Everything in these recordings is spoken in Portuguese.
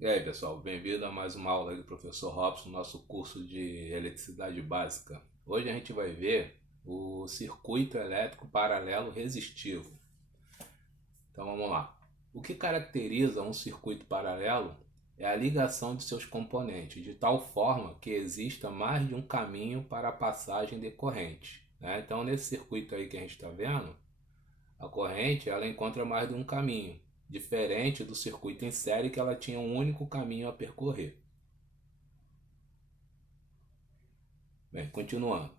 E aí, pessoal, bem-vindo a mais uma aula aí do professor Robson, nosso curso de eletricidade básica. Hoje a gente vai ver o circuito elétrico paralelo resistivo. Então vamos lá. O que caracteriza um circuito paralelo é a ligação de seus componentes, de tal forma que exista mais de um caminho para a passagem de corrente, né? Então nesse circuito aí que a gente está vendo, a corrente ela encontra mais de um caminho, diferente do circuito em série que ela tinha um único caminho a percorrer. Bem, continuando.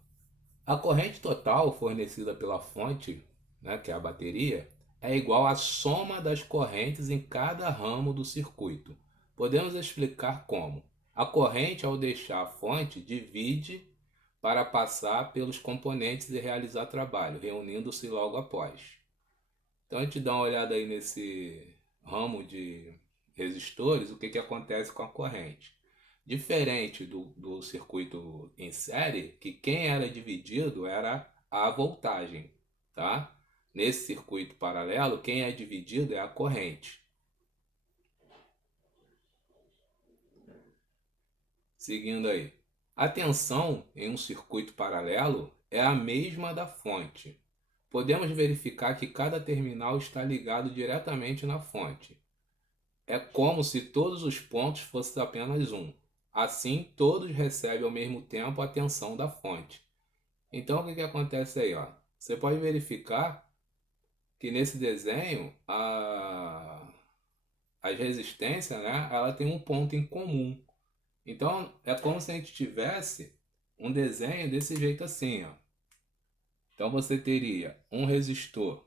A corrente total fornecida pela fonte, né, que é a bateria, é igual à soma das correntes em cada ramo do circuito. Podemos explicar como. A corrente, ao deixar a fonte, divide para passar pelos componentes e realizar trabalho, reunindo-se logo após. Então a gente dá uma olhada aí nesse ramo de resistores, o que, que acontece com a corrente. Diferente do circuito em série, que quem era dividido era a voltagem, tá? Nesse circuito paralelo, quem é dividido é a corrente. Seguindo aí. A tensão em um circuito paralelo é a mesma da fonte. Podemos verificar que cada terminal está ligado diretamente na fonte. É como se todos os pontos fossem apenas um. Assim, todos recebem ao mesmo tempo a tensão da fonte. Então, o que que acontece aí, ó? Você pode verificar que nesse desenho as resistências, né, ela tem um ponto em comum. Então, é como se a gente tivesse um desenho desse jeito assim, ó. Então, você teria um resistor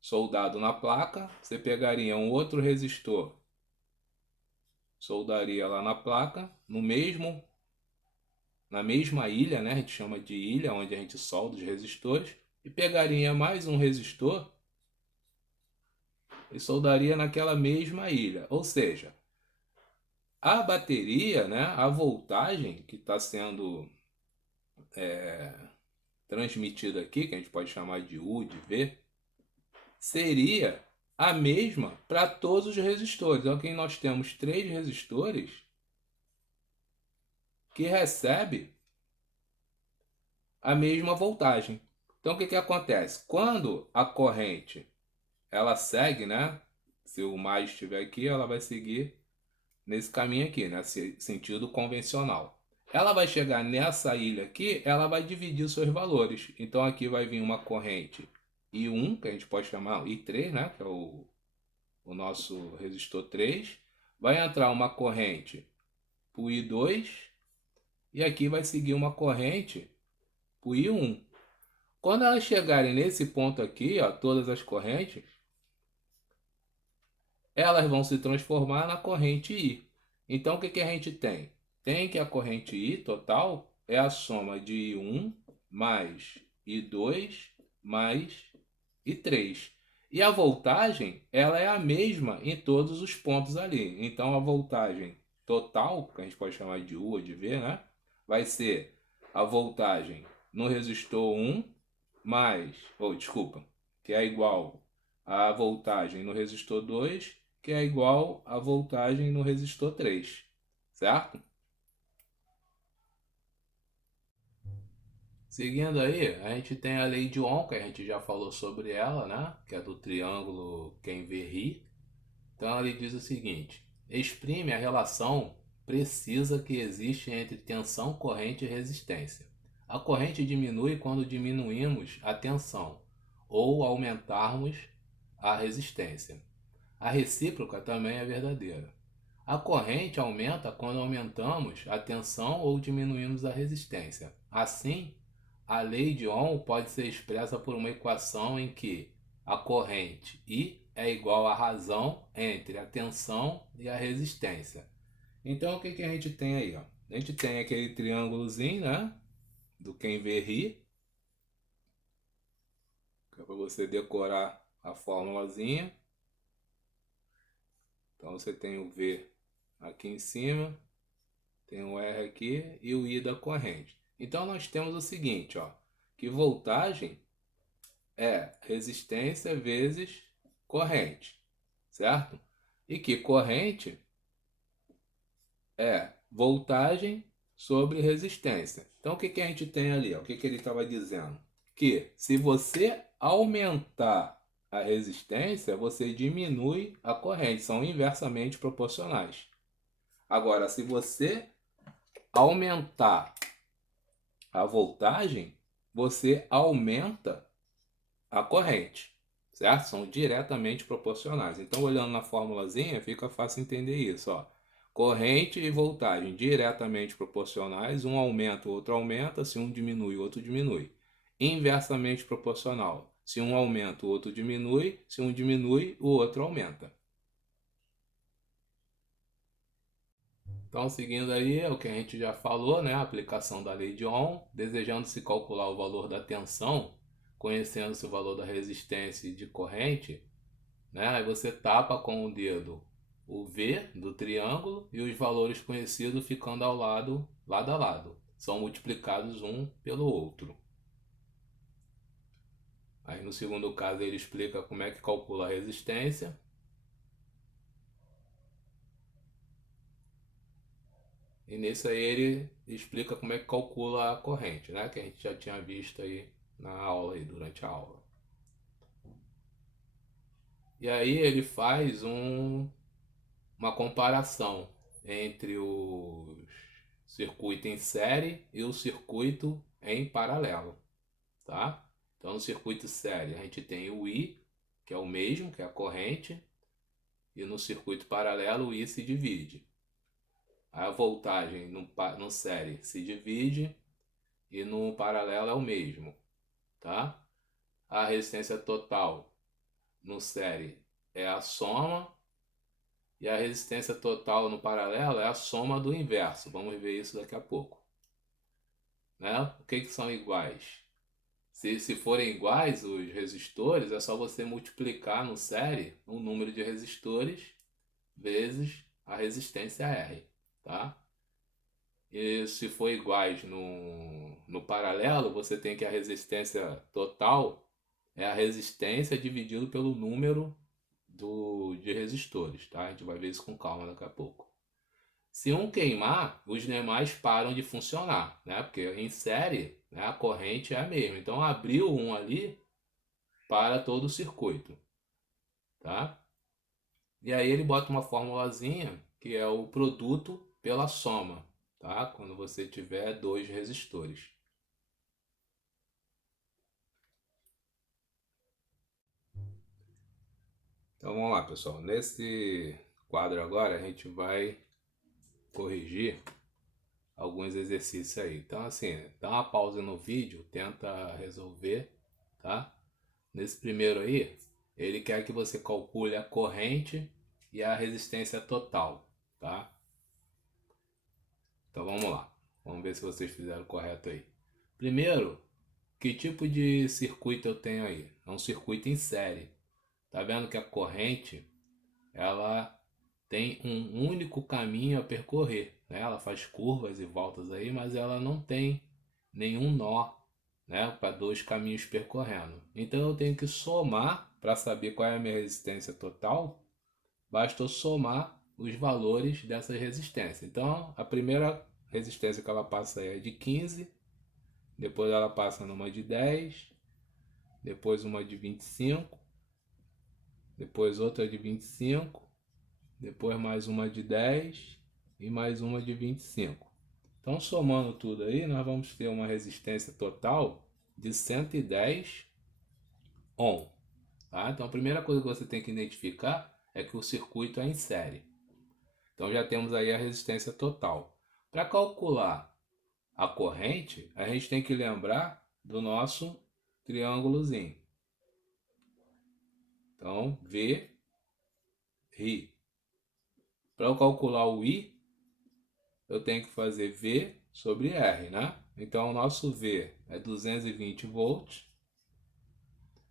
soldado na placa, você pegaria um outro resistor, soldaria lá na placa, na mesma ilha, né? A gente chama de ilha, onde a gente solda os resistores, e pegaria mais um resistor e soldaria naquela mesma ilha. Ou seja, a bateria, né, a voltagem que está sendo transmitida aqui, que a gente pode chamar de U, de V, seria a mesma para todos os resistores. Então aqui nós temos três resistores que recebem a mesma voltagem. Então o que, que acontece? Quando a corrente ela segue, né? Se o mais estiver aqui, ela vai seguir nesse caminho aqui, nesse sentido convencional. Ela vai chegar nessa ilha aqui, ela vai dividir seus valores. Então aqui vai vir uma corrente I1, que a gente pode chamar I3, né? Que é o nosso resistor 3. Vai entrar uma corrente para o I2 e aqui vai seguir uma corrente para o I1. Quando elas chegarem nesse ponto aqui, ó, todas as correntes, elas vão se transformar na corrente I. Então o que, que a gente tem? Tem que a corrente I total é a soma de I1 mais I2 mais I3. E a voltagem, ela é a mesma em todos os pontos ali. Então a voltagem total, que a gente pode chamar de U ou de V, né? Vai ser a voltagem no resistor 1 mais, ou desculpa, que é igual à voltagem no resistor 2, que é igual à voltagem no resistor 3, certo? Seguindo aí, a gente tem a lei de Ohm, que a gente já falou sobre ela, né? Que é do triângulo Kenverry. Então ele diz o seguinte: exprime a relação precisa que existe entre tensão, corrente e resistência. A corrente diminui quando diminuímos a tensão ou aumentarmos a resistência. A recíproca também é verdadeira. A corrente aumenta quando aumentamos a tensão ou diminuímos a resistência. Assim, a lei de Ohm pode ser expressa por uma equação em que a corrente I é igual à razão entre a tensão e a resistência. Então, o que, que a gente tem aí? Ó? A gente tem aquele triângulozinho, né? Do Kenverry, que é para você decorar a formulazinha. Então, você tem o V aqui em cima, tem o R aqui e o I da corrente. Então, nós temos o seguinte, ó, que voltagem é resistência vezes corrente, certo? E que corrente é voltagem sobre resistência. Então o que a gente tem ali? O que ele estava dizendo? Que se você aumentar a resistência, você diminui a corrente, são inversamente proporcionais. Agora, se você aumentar a voltagem, você aumenta a corrente, certo? São diretamente proporcionais. Então, olhando na formulazinha, fica fácil entender isso, ó. Corrente e voltagem diretamente proporcionais, um aumenta, o outro aumenta, se um diminui, o outro diminui. Inversamente proporcional, se um aumenta, o outro diminui, se um diminui, o outro aumenta. Então, seguindo aí, é o que a gente já falou, né? A aplicação da lei de Ohm, desejando-se calcular o valor da tensão, conhecendo-se o valor da resistência e de corrente, né? Aí você tapa com o dedo o V do triângulo e os valores conhecidos ficando ao lado, lado a lado. São multiplicados um pelo outro. Aí no segundo caso ele explica como é que calcula a resistência. E nisso aí ele explica como é que calcula a corrente, né? Que a gente já tinha visto aí na aula, aí, durante a aula. E aí ele faz uma comparação entre o circuito em série e o circuito em paralelo, tá? Então no circuito série a gente tem o I, que é o mesmo, que é a corrente, e no circuito paralelo o I se divide. A voltagem no série se divide e no paralelo é o mesmo, tá? A resistência total no série é a soma e a resistência total no paralelo é a soma do inverso. Vamos ver isso daqui a pouco, né? O que são iguais? Se forem iguais os resistores, é só você multiplicar no série o número de resistores vezes a resistência R, tá? E se for iguais no paralelo, você tem que a resistência total é a resistência dividido pelo número de resistores, tá? A gente vai ver isso com calma daqui a pouco. Se um queimar, os demais param de funcionar, né? Porque em série, né, a corrente é a mesma. Então abriu um ali para todo o circuito, tá? E aí ele bota uma formulazinha que é o produto pela soma, tá? Quando você tiver dois resistores. Então vamos lá, pessoal. Nesse quadro agora a gente vai corrigir alguns exercícios aí. Então assim, dá uma pausa no vídeo, tenta resolver, tá? Nesse primeiro aí, ele quer que você calcule a corrente e a resistência total, tá? Então vamos lá. Vamos ver se vocês fizeram correto aí. Primeiro, que tipo de circuito eu tenho aí? É um circuito em série. Tá vendo que a corrente, ela tem um único caminho a percorrer, né? Ela faz curvas e voltas aí, mas ela não tem nenhum nó, né, para dois caminhos percorrendo. Então eu tenho que somar para saber qual é a minha resistência total. Basta eu somar os valores dessas resistências. Então a primeira resistência que ela passa é de 15, depois ela passa numa de 10, depois uma de 25, depois outra de 25, depois mais uma de 10 e mais uma de 25. Então, somando tudo aí, nós vamos ter uma resistência total de 110 ohm. Tá? Então, a primeira coisa que você tem que identificar é que o circuito é em série. Então, já temos aí a resistência total. Para calcular a corrente, a gente tem que lembrar do nosso triângulozinho. Então, V, RI. Para eu calcular o I, eu tenho que fazer V sobre R, né? Então, o nosso V é 220 volts,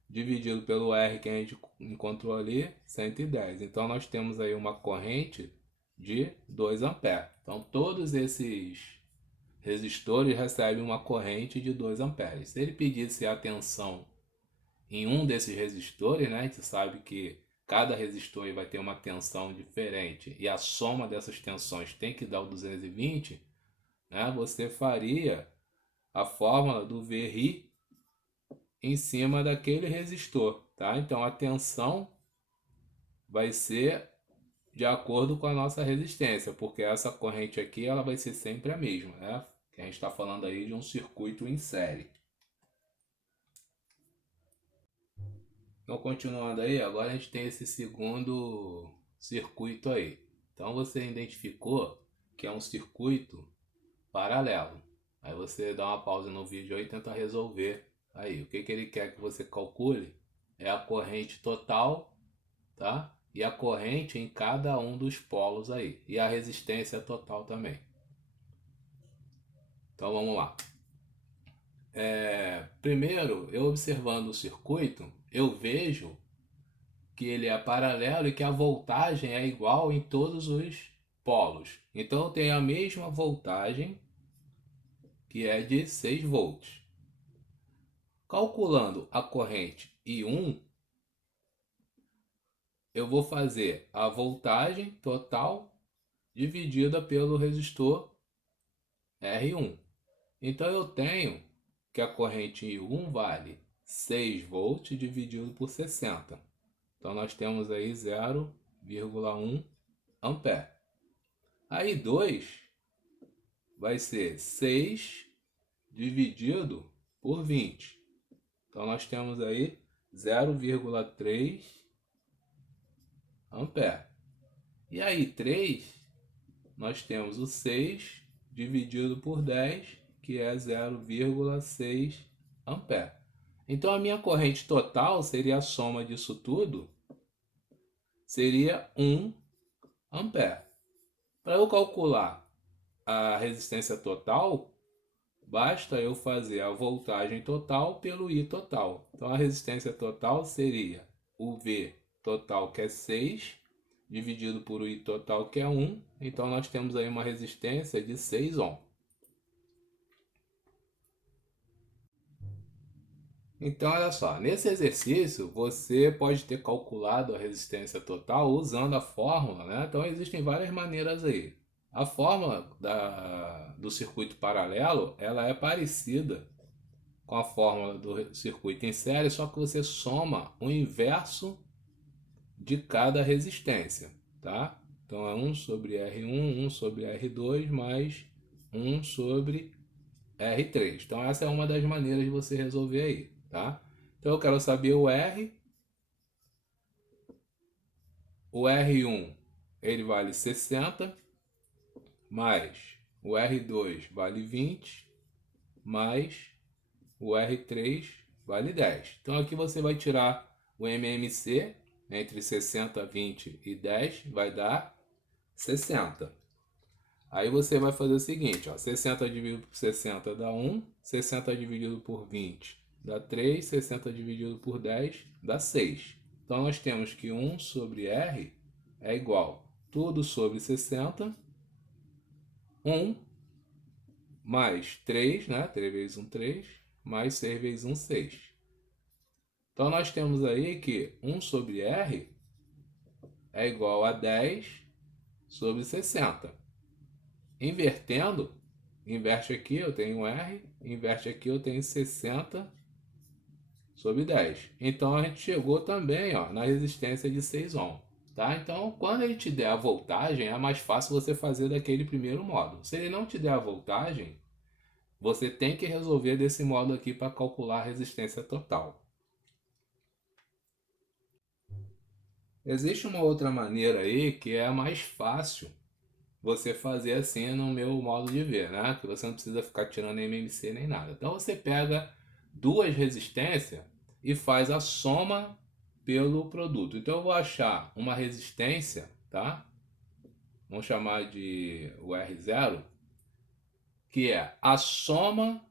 dividido pelo R que a gente encontrou ali, 110. Então, nós temos aí uma corrente de 2 amperes. Então, todos esses resistores recebem uma corrente de 2 amperes. Se ele pedisse atenção em um desses resistores, né, a gente sabe que cada resistor aí vai ter uma tensão diferente e a soma dessas tensões tem que dar o 220, né? Você faria a fórmula do VRI em cima daquele resistor, tá? Então a tensão vai ser de acordo com a nossa resistência, porque essa corrente aqui ela vai ser sempre a mesma, né? Que a gente está falando aí de um circuito em série. Então, continuando aí, agora a gente tem esse segundo circuito aí. Então, você identificou que é um circuito paralelo. Aí você dá uma pausa no vídeo aí e tenta resolver aí. O que ele quer que você calcule é a corrente total, tá? E a corrente em cada um dos polos aí. E a resistência total também. Então, vamos lá. Primeiro, eu observando o circuito, eu vejo que ele é paralelo e que a voltagem é igual em todos os polos. Então eu tenho a mesma voltagem, que é de 6 volts. Calculando a corrente I1, eu vou fazer a voltagem total dividida pelo resistor R1. Então eu tenho que a corrente I1 vale 6 volts dividido por 60. Então nós temos aí 0,1 ampere. Aí 2 vai ser 6 dividido por 20. Então nós temos aí 0,3 ampere. E aí 3, nós temos o 6 dividido por 10, que é 0,6 ampere. Então a minha corrente total seria a soma disso tudo, seria 1 ampere. Para eu calcular a resistência total, basta eu fazer a voltagem total pelo I total. Então a resistência total seria o V total, que é 6, dividido por o I total, que é 1. Então nós temos aí uma resistência de 6 ohm. Então olha só, nesse exercício você pode ter calculado a resistência total usando a fórmula, né? Então existem várias maneiras aí. A fórmula do circuito paralelo, ela é parecida com a fórmula do circuito em série, só que você soma o inverso de cada resistência, tá? Então é 1 sobre R1, 1 sobre R2, mais 1 sobre R3. Então essa é uma das maneiras de você resolver aí, tá? Então eu quero saber o R. O R1 ele vale 60, mais o R2 vale 20, mais o R3 vale 10. Então aqui você vai tirar o MMC entre 60, 20 e 10, vai dar 60. Aí você vai fazer o seguinte, ó, 60 dividido por 60 dá 1, 60 dividido por 20 dá 3, 60 dividido por 10 dá 6. Então nós temos que 1 sobre R é igual tudo sobre 60, 1 mais 3, né? 3 vezes 1, 3, mais 6 vezes 1, 6. Então nós temos aí que 1 sobre R é igual a 10 sobre 60. Invertendo, inverte aqui eu tenho R, inverte aqui eu tenho 60 sobre 10. Então a gente chegou também, ó, na resistência de 6 ohm. Tá? Então quando ele te der a voltagem é mais fácil você fazer daquele primeiro modo. Se ele não te der a voltagem, você tem que resolver desse modo aqui para calcular a resistência total. Existe uma outra maneira aí que é mais fácil você fazer assim no meu modo de ver, né? Que você não precisa ficar tirando MMC nem nada. Então você pega duas resistências e faz a soma pelo produto. Então eu vou achar uma resistência, tá? Vamos chamar de o R0, que é a soma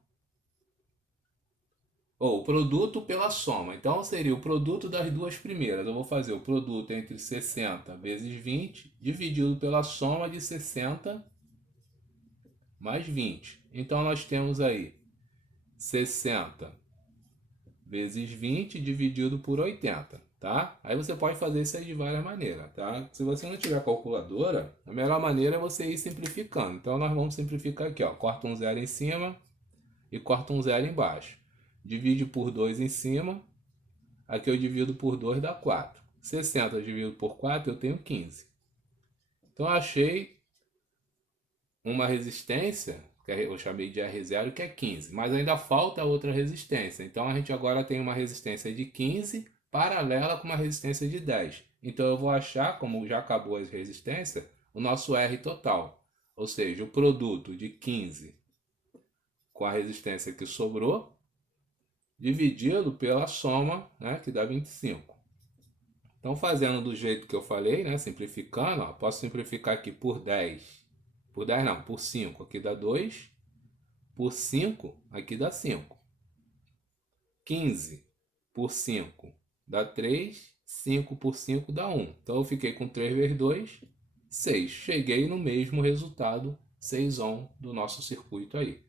ou o produto pela soma. Então seria o produto das duas primeiras. Eu vou fazer o produto entre 60 vezes 20 dividido pela soma de 60 mais 20. Então nós temos aí 60 vezes 20 dividido por 80. tá? Aí você pode fazer isso aí de várias maneiras, tá? Se você não tiver calculadora, a melhor maneira é você ir simplificando. Então nós vamos simplificar aqui, ó. Corta um zero em cima e corta um zero embaixo. Divide por 2 em cima. Aqui eu divido por 2 dá 4. 60 dividido por 4 eu tenho 15. Então eu achei uma resistência, que eu chamei de R0, que é 15. Mas ainda falta outra resistência. Então a gente agora tem uma resistência de 15 paralela com uma resistência de 10. Então eu vou achar, como já acabou as resistências, o nosso R total. Ou seja, o produto de 15 com a resistência que sobrou, dividido pela soma, né, que dá 25. Então, fazendo do jeito que eu falei, né, simplificando, ó, posso simplificar aqui por 10. Por 10 não, por 5 aqui dá 2. Por 5 aqui dá 5. 15 por 5 dá 3. 5 por 5 dá 1. Então, eu fiquei com 3 vezes 2, 6. Cheguei no mesmo resultado, 6 ohm do nosso circuito aí.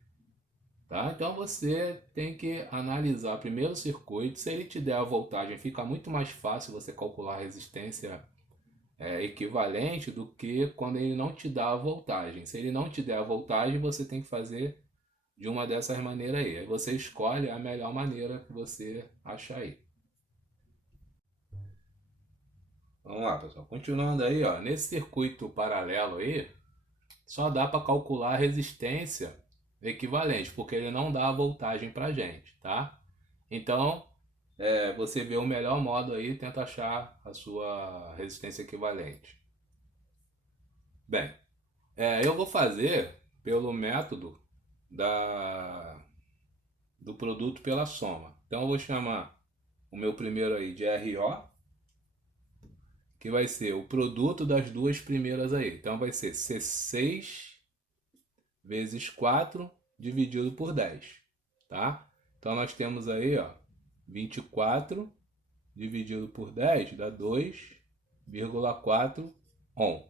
Tá? Então você tem que analisar primeiro o circuito. Se ele te der a voltagem, fica muito mais fácil você calcular a resistência equivalente do que quando ele não te dá a voltagem. Se ele não te der a voltagem, você tem que fazer de uma dessas maneiras aí. Aí você escolhe a melhor maneira que você achar aí. Vamos lá, pessoal. Continuando aí, ó, nesse circuito paralelo aí, só dá para calcular a resistência equivalente, porque ele não dá a voltagem para gente, tá? Então, você vê o melhor modo aí e tenta achar a sua resistência equivalente. Bem, eu vou fazer pelo método do produto pela soma. Então, eu vou chamar o meu primeiro aí de RO, que vai ser o produto das duas primeiras aí. Então, vai ser C6 vezes 4 dividido por 10, tá? Então nós temos aí, ó, 24 dividido por 10 dá 2,4 ohm.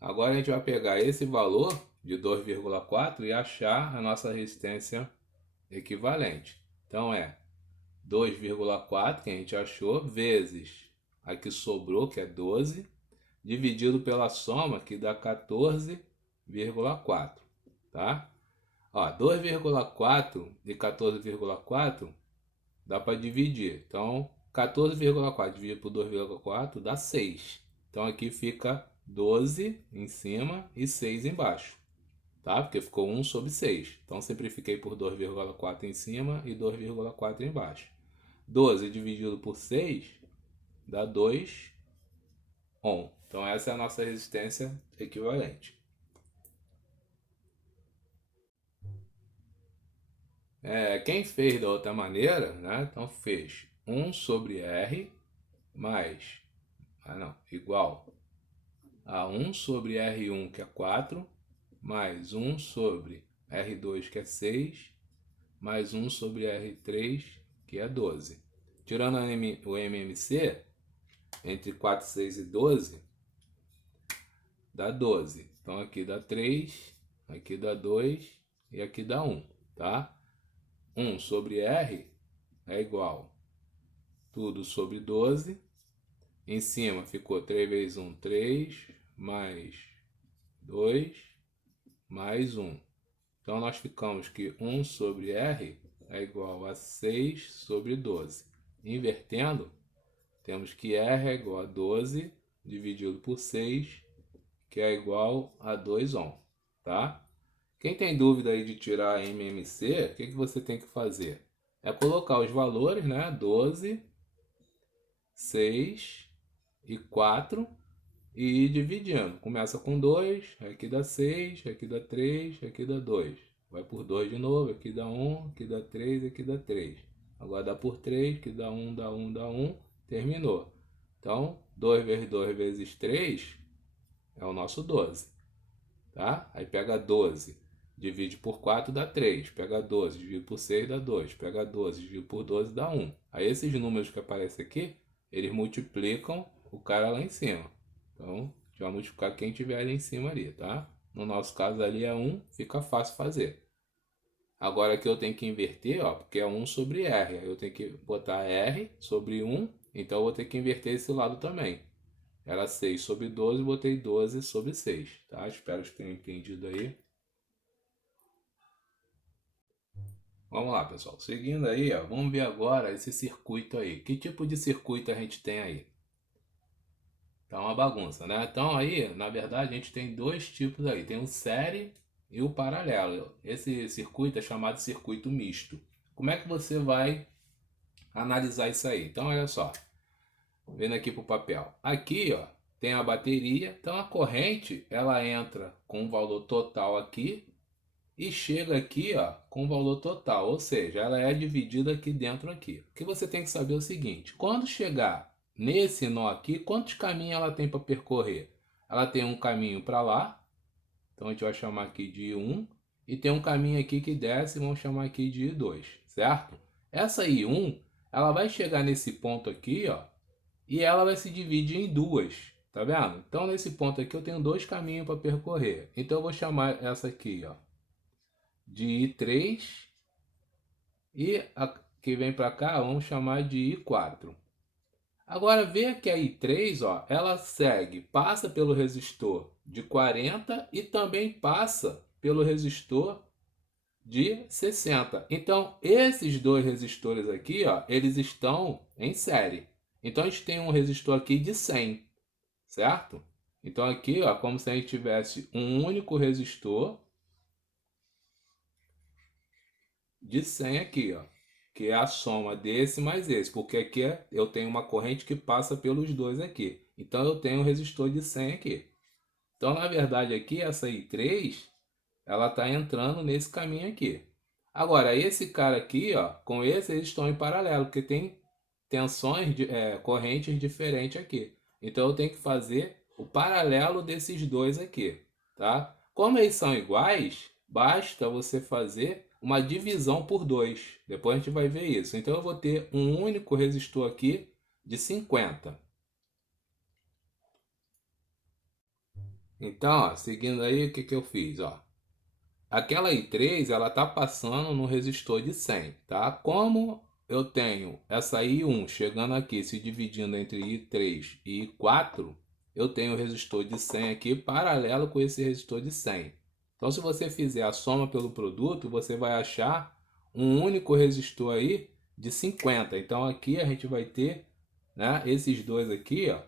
Agora a gente vai pegar esse valor de 2,4 e achar a nossa resistência equivalente. Então é 2,4 que a gente achou vezes a que sobrou, que é 12, dividido pela soma, que dá 14,4, tá? Ó, 2,4 e 14,4 dá para dividir. Então, 14,4 dividido por 2,4 dá 6. Então, aqui fica 12 em cima e 6 embaixo, tá? Porque ficou 1 sobre 6. Então, simplifiquei por 2,4 em cima e 2,4 embaixo. 12 dividido por 6 dá 2 ohm. Então essa é a nossa resistência equivalente. Quem fez da outra maneira, né? Então fez 1 sobre R mais, igual a 1 sobre R1, que é 4, mais 1 sobre R2, que é 6, mais 1 sobre R3, que é 12. Tirando o MMC, entre 4, 6 e 12, dá 12. Então aqui dá 3, aqui dá 2 e aqui dá 1, tá? 1 sobre R é igual tudo sobre 12. Em cima ficou 3 vezes 1, 3, mais 2, mais 1. Então nós ficamos que 1 sobre R é igual a 6 sobre 12. Invertendo, temos que R é igual a 12 dividido por 6, que é igual a 2 ohm, tá? Quem tem dúvida aí de tirar MMC, o que você tem que fazer? É colocar os valores, né? 12, 6 e 4 e ir dividindo. Começa com 2, aqui dá 6, aqui dá 3, aqui dá 2. Vai por 2 de novo, aqui dá 1, aqui dá 3, aqui dá 3. Agora dá por 3, que dá 1, dá 1, dá 1, terminou. Então, 2 vezes 2 vezes 3 é o nosso 12, tá? Aí pega 12, divide por 4 dá 3, pega 12, divide por 6 dá 2, pega 12, divide por 12 dá 1. Aí esses números que aparecem aqui, eles multiplicam o cara lá em cima. Então, a gente vai multiplicar quem tiver ali em cima ali, tá? No nosso caso ali é 1, fica fácil fazer. Agora aqui eu tenho que inverter, ó, porque é 1 sobre R. Eu tenho que botar R sobre 1, então eu vou ter que inverter esse lado também. Era 6 sobre 12, botei 12 sobre 6, tá? Espero que tenham entendido aí. Vamos lá, pessoal. Seguindo aí, ó, vamos ver agora esse circuito aí. Que tipo de circuito a gente tem aí? Tá uma bagunça, né? Então aí, na verdade, a gente tem dois tipos aí. Tem o série e o paralelo. Esse circuito é chamado de circuito misto. Como é que você vai analisar isso aí? Então, olha só. Vendo aqui para o papel. Aqui, ó, tem a bateria. Então, a corrente, ela entra com o valor total aqui e chega aqui, ó, com o valor total. Ou seja, ela é dividida aqui dentro aqui. O que você tem que saber é o seguinte. Quando chegar nesse nó aqui, quantos caminhos ela tem para percorrer? Ela tem um caminho para lá. Então, a gente vai chamar aqui de 1. E tem um caminho aqui que desce, vamos chamar aqui de 2, certo? Essa I1, ela vai chegar nesse ponto aqui, ó, e ela vai se dividir em duas, tá vendo? Então nesse ponto aqui eu tenho dois caminhos para percorrer. Então eu vou chamar essa aqui, ó, de I3 e a que vem para cá vamos chamar de I4. Agora vê que a I3, ó, ela segue, passa pelo resistor de 40 e também passa pelo resistor de 60. Então, esses dois resistores aqui, ó, eles estão em série. Então, a gente tem um resistor aqui de 100, certo? Então, aqui, ó, como se a gente tivesse um único resistor de 100 aqui, ó, que é a soma desse mais esse, porque aqui eu tenho uma corrente que passa pelos dois aqui. Então, eu tenho um resistor de 100 aqui. Então, na verdade, aqui, essa I3, ela está entrando nesse caminho aqui. Agora, esse cara aqui, ó, com esse eles estão em paralelo, porque tem tensões, correntes diferentes aqui. Então, eu tenho que fazer o paralelo desses dois aqui, tá? Como eles são iguais, basta você fazer uma divisão por 2. Depois a gente vai ver isso. Então, eu vou ter um único resistor aqui de 50. Então, ó, seguindo aí, o que que eu fiz, ó? Aquela I3, ela tá passando no resistor de 100, tá? Como eu tenho essa I1 chegando aqui, se dividindo entre I3 e I4, eu tenho o resistor de 100 aqui paralelo com esse resistor de 100. Então, se você fizer a soma pelo produto, você vai achar um único resistor aí de 50. Então, aqui a gente vai ter, né, esses dois aqui, ó,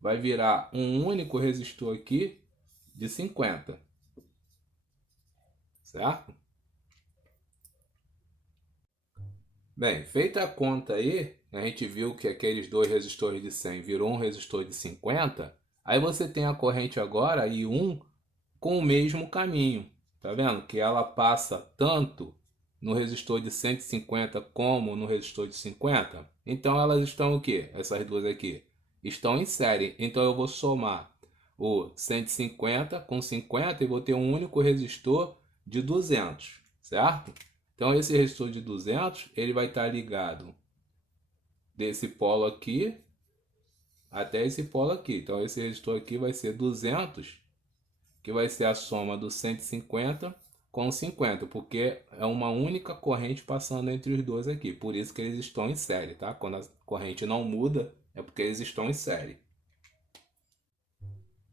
vai virar um único resistor aqui de 50, certo? Bem, feita a conta aí, a gente viu que aqueles dois resistores de 100 virou um resistor de 50. Aí você tem a corrente agora I1 com o mesmo caminho, tá vendo? Que ela passa tanto no resistor de 150 como no resistor de 50. Então elas estão o quê? Essas duas aqui estão em série. Então eu vou somar o 150 com 50 e vou ter um único resistor de 200, certo? Então esse resistor de 200, ele vai estar ligado desse polo aqui até esse polo aqui. Então esse resistor aqui vai ser 200, que vai ser a soma do 150 com 50, porque é uma única corrente passando entre os dois aqui. Por isso que eles estão em série, tá? Quando a corrente não muda, é porque eles estão em série.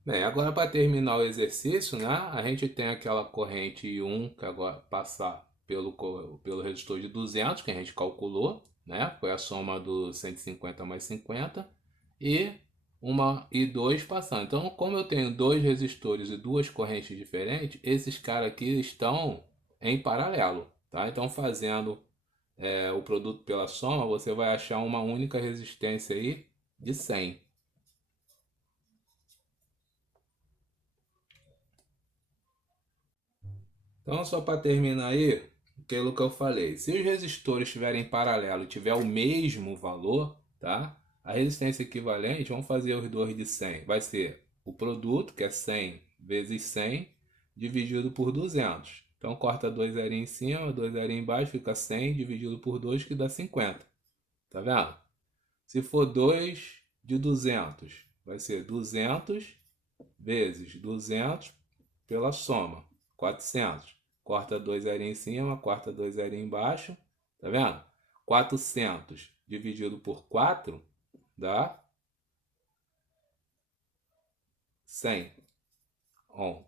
Bem, agora para terminar o exercício, né? A gente tem aquela corrente I1 que agora passar pelo resistor de 200 que a gente calculou, né? Foi a soma do 150 mais 50 e uma I2 passando. Então, como eu tenho dois resistores e duas correntes diferentes, esses caras aqui estão em paralelo, tá? Então, fazendo o produto pela soma, você vai achar uma única resistência aí de 100. Então, só para terminar aí, aquilo que eu falei, se os resistores estiverem em paralelo e tiver o mesmo valor, tá? A resistência equivalente, vamos fazer os dois de 100, vai ser o produto, que é 100 vezes 100, dividido por 200. Então, corta 2 zero em cima, 2 zero embaixo, fica 100 dividido por 2, que dá 50. Tá vendo? Se for 2 de 200, vai ser 200 vezes 200 pela soma, 400. corta 2 zero em cima, corta 2 zero embaixo, tá vendo? 400 dividido por 4 dá 100 ohm.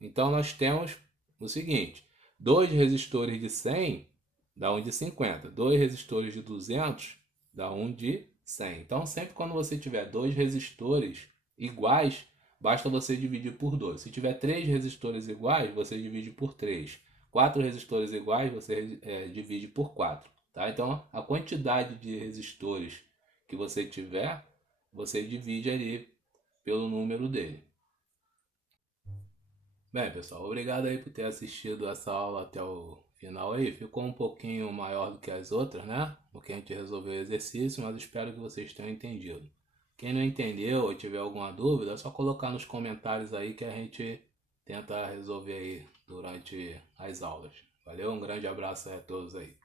Então nós temos o seguinte, 2 resistores de 100 dá um de 50, 2 resistores de 200 dá um de 100. Então sempre quando você tiver 2 resistores iguais, basta você dividir por 2. Se tiver 3 resistores iguais, você divide por 3. 4 resistores iguais, você divide por 4. Tá? Então a quantidade de resistores que você tiver, você divide ali pelo número dele. Bem, pessoal, obrigado aí por ter assistido essa aula até o final aí. Ficou um pouquinho maior do que as outras, né? Porque a gente resolveu o exercício, mas espero que vocês tenham entendido. Quem não entendeu ou tiver alguma dúvida, é só colocar nos comentários aí que a gente tenta resolver aí durante as aulas. Valeu, um grande abraço a todos aí.